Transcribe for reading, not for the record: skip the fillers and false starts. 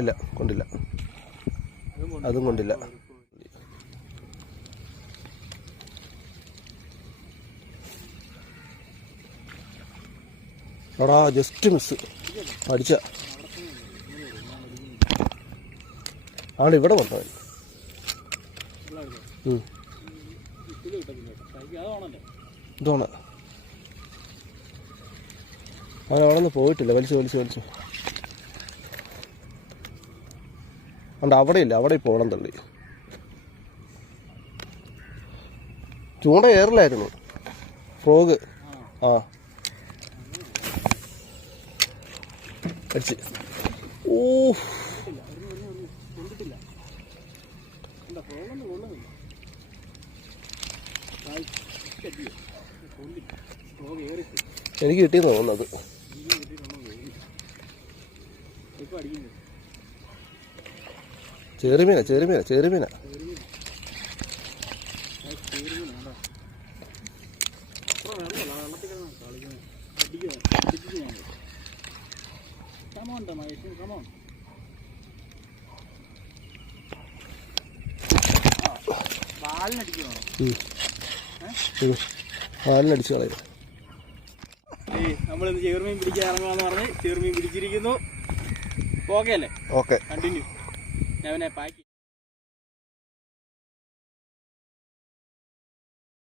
ഇല്ല, കൊണ്ടില്ല. അതും കൊണ്ടില്ല. എടാ ജസ്റ്റ് മിസ് അടിച്ച ആണ് ഇവിടെ വന്നവൻ. ഇതാണ് അവൻ അവിടെ നിന്ന് പോയിട്ടില്ല. വലിച്ചു അതുകൊണ്ട് അവിടെയില്ല, അവിടെ പോകണം തള്ളി. ചൂണ്ട ഏറില്ലായിരുന്നു, ഫ്രോഗ്. ആ അടിച്ച്. ഓ എനിക്ക് കിട്ടിയെന്ന് തോന്നുന്നത്. ചെറുമീന. പാലിനടിച്ചു കളയും. നമ്മളിന്ന് ചെറുമീൻ പിടിക്കാൻ ഇറങ്ങുകയെന്ന് പറഞ്ഞ് ചെറുമീൻ പിടിച്ചിരിക്കുന്നു. ഓക്കെ അല്ലേ? Okay, continue. ഞാൻ പാക്ക്